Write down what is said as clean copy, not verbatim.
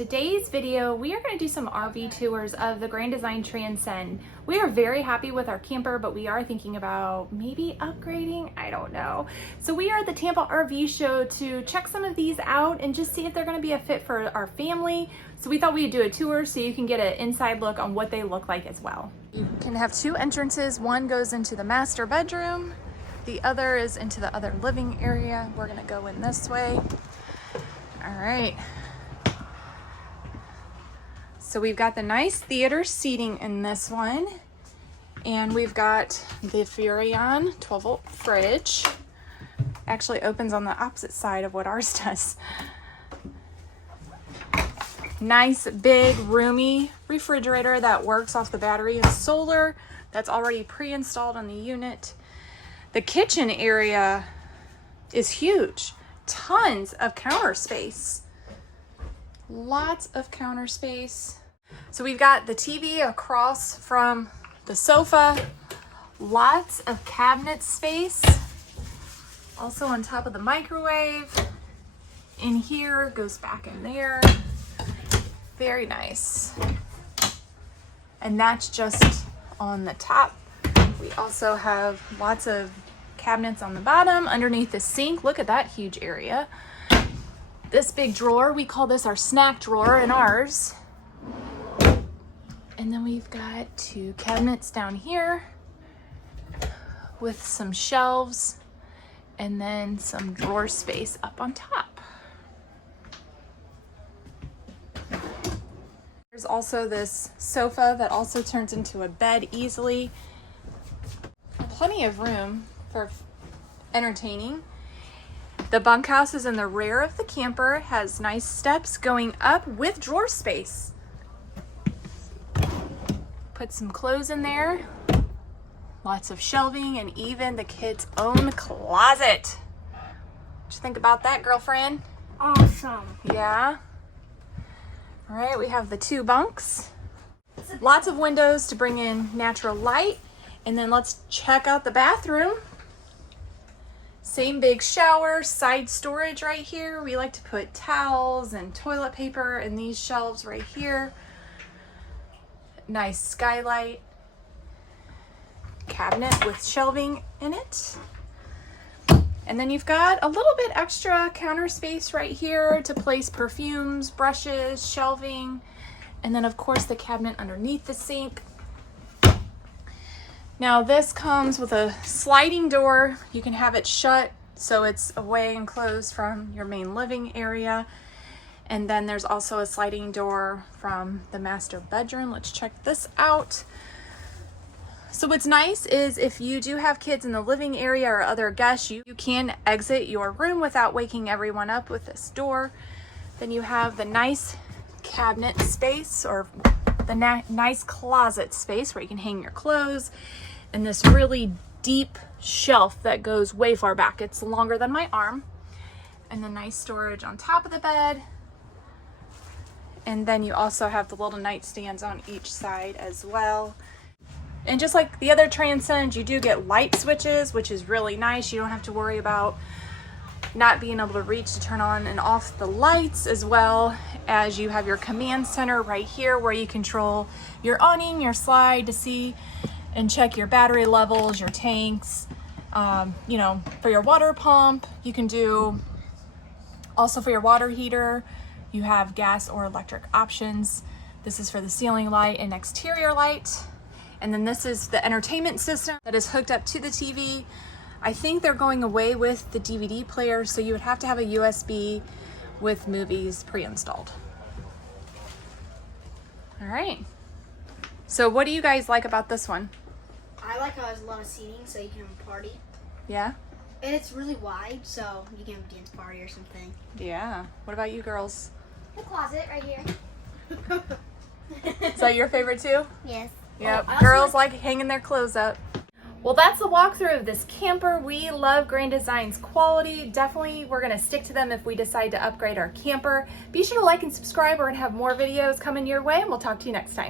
today's video, we are going to do some RV tours of the Grand Design Transcend. We are very happy with our camper, but we are thinking about maybe upgrading. I don't know. So we are at the Tampa RV show to check some of these out and just see if they're going to be a fit for our family. So we thought we'd do a tour so you can get an inside look on what they look like as well. You can have two entrances. One goes into the master bedroom. The other is into the other living area. We're going to go in this way. All right. So we've got the nice theater seating in this one, and we've got the Furrion 12-volt fridge. Actually opens on the opposite side of what ours does. Nice big roomy refrigerator that works off the battery and solar that's already pre-installed on the unit. The kitchen area is huge. Tons of counter space. Lots of counter space. So we've got the TV across from the sofa. Lots of cabinet space. Also on top of the microwave. In here, goes back in there. Very nice. And that's just on the top. We also have lots of cabinets on the bottom underneath the sink. Look at that huge area. This big drawer, we call this our snack drawer in ours. And then we've got two cabinets down here with some shelves and then some drawer space up on top. There's also this sofa that also turns into a bed easily. Plenty of room for entertaining. The bunkhouse is in the rear of the camper, has nice steps going up with drawer space. Put some clothes in there, lots of shelving, and even the kids' own closet. What you think about that, girlfriend? Awesome. Yeah. All right, we have the two bunks. Lots of windows to bring in natural light. And then let's check out the bathroom. Same big shower, side storage right here. We like to put towels and toilet paper in these shelves right here. Nice skylight. Cabinet with shelving in it. And then you've got a little bit extra counter space right here to place perfumes, brushes, shelving. And then of course the cabinet underneath the sink. Now this comes with a sliding door. You can have it shut so it's away and closed from your main living area. And then there's also a sliding door from the master bedroom. Let's check this out. So what's nice is if you do have kids in the living area or other guests, you can exit your room without waking everyone up with this door. Then you have the nice cabinet space, or the nice closet space where you can hang your clothes, and this really deep shelf that goes way far back. It's longer than my arm. And the nice storage on top of the bed. And then you also have the little nightstands on each side as well. And just like the other Transcend, you do get light switches, which is really nice. You don't have to worry about not being able to reach to turn on and off the lights, as well as you have your command center right here where you control your awning, your slide to see and check your battery levels, your tanks, you know, for your water pump. You can do also for your water heater, you have gas or electric options. This is for the ceiling light and exterior light. And then this is the entertainment system that is hooked up to the TV. I think they're going away with the DVD player, so you would have to have a USB with movies pre-installed. All right. So what do you guys like about this one? I like how there's a lot of seating so you can party. Yeah? And it's really wide, so you can have a dance party or something. Yeah. What about you girls? The closet right here. Is that your favorite too? Yes. Yep. Oh, Girls like hanging their clothes up. Well, that's the walkthrough of this camper. We love Grand Design's quality. Definitely, we're going to stick to them if we decide to upgrade our camper. Be sure to like and subscribe. We're going to have more videos coming your way, and we'll talk to you next time.